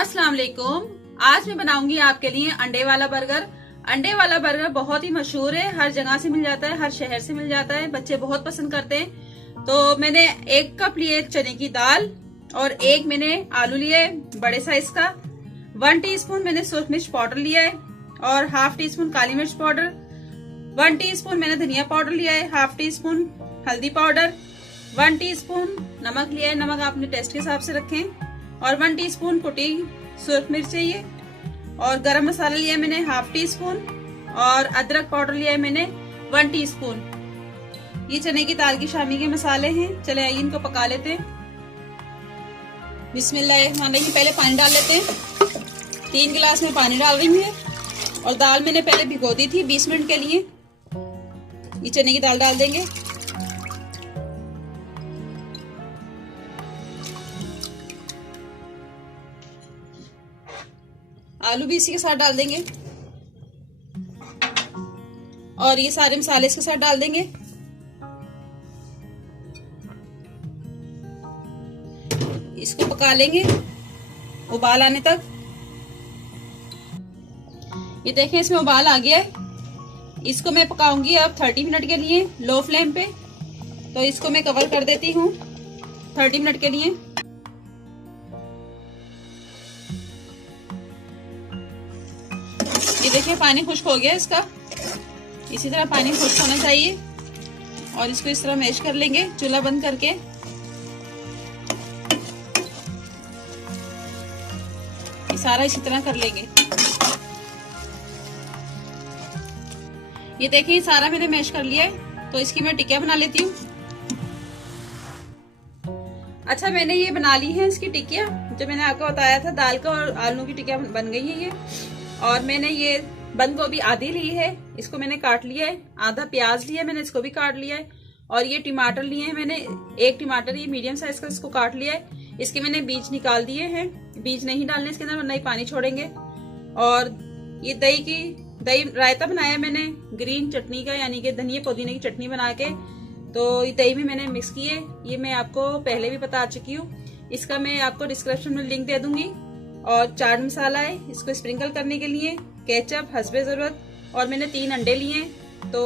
अस्सलाम वालेकुम। आज मैं बनाऊंगी आपके लिए अंडे वाला बर्गर। अंडे वाला बर्गर बहुत ही मशहूर है, हर जगह से मिल जाता है, हर शहर से मिल जाता है, बच्चे बहुत पसंद करते हैं। तो मैंने 1 कप लिए चने की दाल और 1 मैंने आलू लिए बड़े साइज का। 1 टीस्पून मैंने सुरख मिर्च पाउडर लिया है और हाफ टी स्पून काली मिर्च पाउडर। 1 टीस्पून मैंने धनिया पाउडर लिया है, हाफ टी स्पून हल्दी पाउडर। 1 टीस्पून नमक लिया है, नमक आपने टेस्ट के हिसाब से रखें। और 1 टीस्पून कुटी सुरख मिर्च चाहिए। और गरम मसाला लिया है मैंने हाफ टी स्पून और अदरक पाउडर लिया है मैंने 1 टीस्पून। ये चने की दाल की शामी के मसाले हैं। चले आइए इनको पका लेते हैं। बिस्मिल्लाहिर्रहमानिर्रहीम। पहले पानी डाल लेते हैं। 3 गिलास में पानी डाल रही हूँ और दाल मैंने पहले भिगो दी थी 20 मिनट के लिए। ये चने की दाल डाल देंगे। आलू भी इसी के साथ डाल देंगे और ये सारे मसाले इसके साथ डाल देंगे। इसको पका लेंगे उबाल आने तक। ये देखें इसमें उबाल आ गया है। इसको मैं पकाऊंगी अब 30 मिनट के लिए लो फ्लेम पे। तो इसको मैं कवर कर देती हूँ 30 मिनट के लिए। ये देखिए पानी खुश्क हो गया इसका। इसी तरह पानी खुश्क होना चाहिए और इसको इस तरह मैश कर लेंगे चूल्हा बंद करके। ये सारा इसी तरह कर लेंगे। ये देखिए सारा मैंने मैश कर लिया है। तो इसकी मैं टिक्कियां बना लेती हूँ। अच्छा, मैंने ये बना ली है इसकी टिक्कियां। जो मैंने आपको बताया था दाल का और आलू की टिक्कियां बन गई है ये। और मैंने ये बंद गोभी आधी ली है, इसको मैंने काट लिया है। आधा प्याज लिया है मैंने, इसको भी काट लिया है। और ये टमाटर लिए हैं मैंने, 1 टमाटर ये मीडियम साइज का, इसको काट लिया है। इसके मैंने बीज निकाल दिए हैं। बीज नहीं डालने इसके अंदर वरना ही पानी छोड़ेंगे। और ये दही रायता बनाया मैंने ग्रीन चटनी का, यानी कि धनिया पुदीने की चटनी बना के। तो ये दही भी मैंने मिक्स की है। ये मैं आपको पहले भी बता चुकी हूँ। इसका मैं आपको डिस्क्रिप्शन में लिंक दे दूंगी। और चाट मसाला है इसको स्प्रिंकल करने के लिए, केचप हस्बे जरूरत। और मैंने 3 अंडे लिए हैं। तो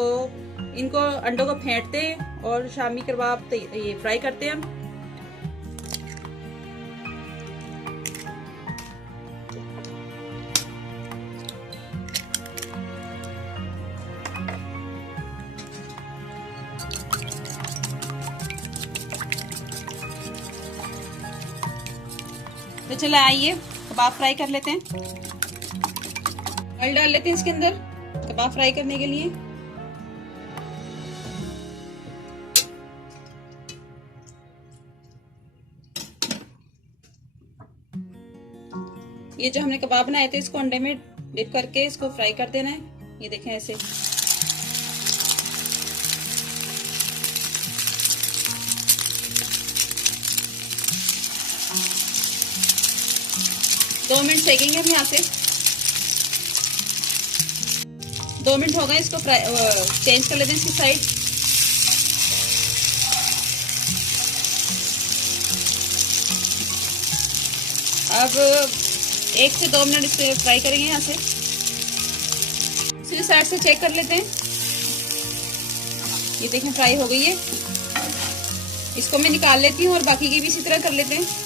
इनको अंडों को फेंटते हैं और शामी कबाब ये फ्राई करते हैं हम। तो चले आइए कबाब फ्राई कर लेते हैं। ऑयल डाल लेते हैं इसके अंदर कबाब फ्राई करने के लिए। ये जो हमने कबाब बनाए थे इसको अंडे में डिप करके इसको फ्राई कर देना है। ये देखें ऐसे। दो मिनट सेकेंगे हम यहाँ से। 2 मिनट हो गए, इसको चेंज कर लेते हैं इसकी साइड। अब 1 से 2 मिनट इसे फ्राई करेंगे यहाँ से। दूसरी साइड से चेक कर लेते हैं। ये देखें फ्राई हो गई है। इसको मैं निकाल लेती हूँ और बाकी की भी इसी तरह कर लेते हैं।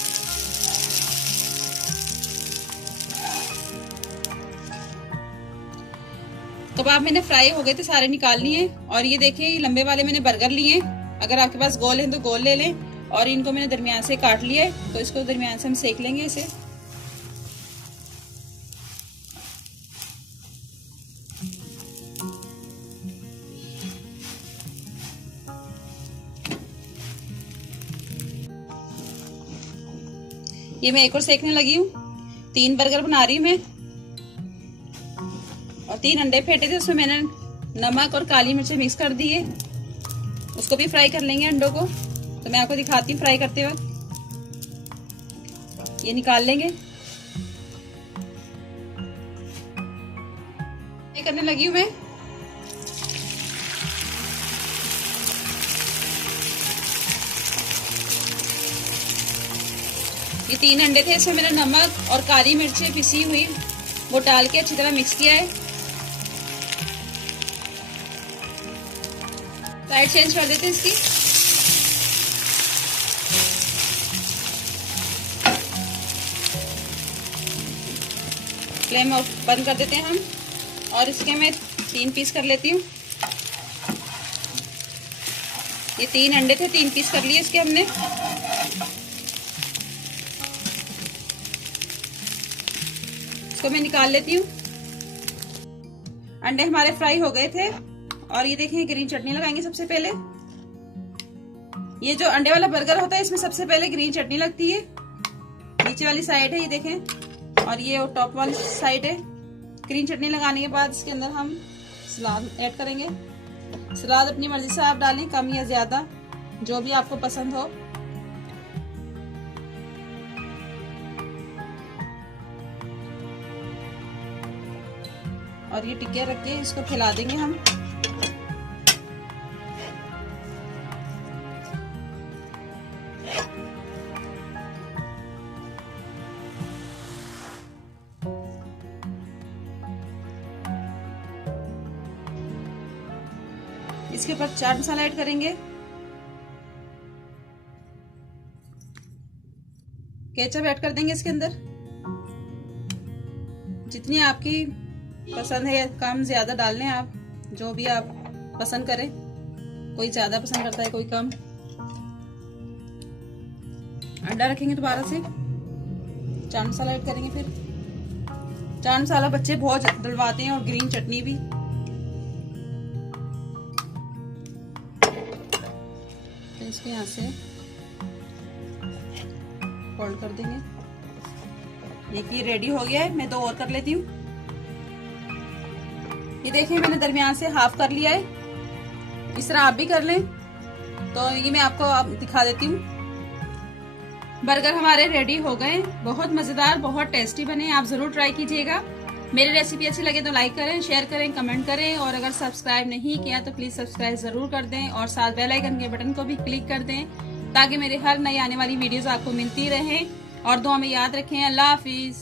कबाब मैंने फ्राई हो गए थे, सारे निकाल लिए। और ये देखिए लंबे वाले मैंने बर्गर लिए। अगर आपके पास गोल है तो गोल ले लें। और इनको मैंने दरमियान से काट लिया है। तो इसको दरमियान से हम सेक लेंगे इसे। ये मैं एक और सेकने लगी हूँ। 3 बर्गर बना रही हूँ मैं। और 3 अंडे फेंटे थे, उसमें मैंने नमक और काली मिर्च मिक्स कर दी है। उसको भी फ्राई कर लेंगे अंडों को। तो मैं आपको दिखाती हूँ फ्राई करते वक्त। ये निकाल लेंगे। फ्राई करने लगी हूँ मैं। ये 3 अंडे थे, इसमें मैंने नमक और काली मिर्ची पिसी हुई वो डाल के अच्छी तरह मिक्स किया है। साइड चेंज कर देते हैं इसकी। फ्लेम बंद कर देते हैं हम और इसके मैं 3 पीस कर लेती हूँ। ये 3 अंडे थे, 3 पीस कर लिए इसके हमने। इसको मैं निकाल लेती हूँ। अंडे हमारे फ्राई हो गए थे और ये देखें ग्रीन चटनी लगाएंगे सबसे पहले। ये जो अंडे वाला बर्गर होता है इसमें सबसे पहले ग्रीन चटनी लगती है। नीचे वाली साइड है ये देखें और ये टॉप वाली साइड है। ग्रीन चटनी लगाने के बाद इसके अंदर हम सलाद ऐड करेंगे। सलाद अपनी मर्जी से आप डालें, कम या ज्यादा जो भी आपको पसंद हो। और ये टिक्के रख के इसको फैला देंगे हम। इसके ऊपर चाट मसाला ऐड करेंगे, केचप ऐड कर देंगे इसके अंदर। जितनी आपकी पसंद है, कम ज्यादा डाल लें आप, जो भी आप पसंद करें। कोई ज्यादा पसंद करता है, कोई कम। अंडा रखेंगे दोबारा से, चाट मसाला ऐड करेंगे। फिर चाट मसाला बच्चे बहुत डलवाते हैं और ग्रीन चटनी भी। तो इसको यहाँ से फोल्ड कर देंगे। देखिए रेडी हो गया है। मैं 2 और कर लेती हूँ। ये देखिए मैंने दरमियान से हाफ कर लिया है। इस तरह आप भी कर लें। तो ये मैं आपको दिखा देती हूँ। बर्गर हमारे रेडी हो गए। बहुत मजेदार, बहुत टेस्टी बने। आप जरूर ट्राई कीजिएगा। मेरी रेसिपी अच्छी लगे तो लाइक करें, शेयर करें, कमेंट करें और अगर सब्सक्राइब नहीं किया तो प्लीज सब्सक्राइब जरूर कर दें और साथ बेल आइकन के बटन को भी क्लिक कर दें ताकि मेरे हर नई आने वाली वीडियोस आपको मिलती रहे। और दुआ में याद रखें। अल्लाह हाफिज।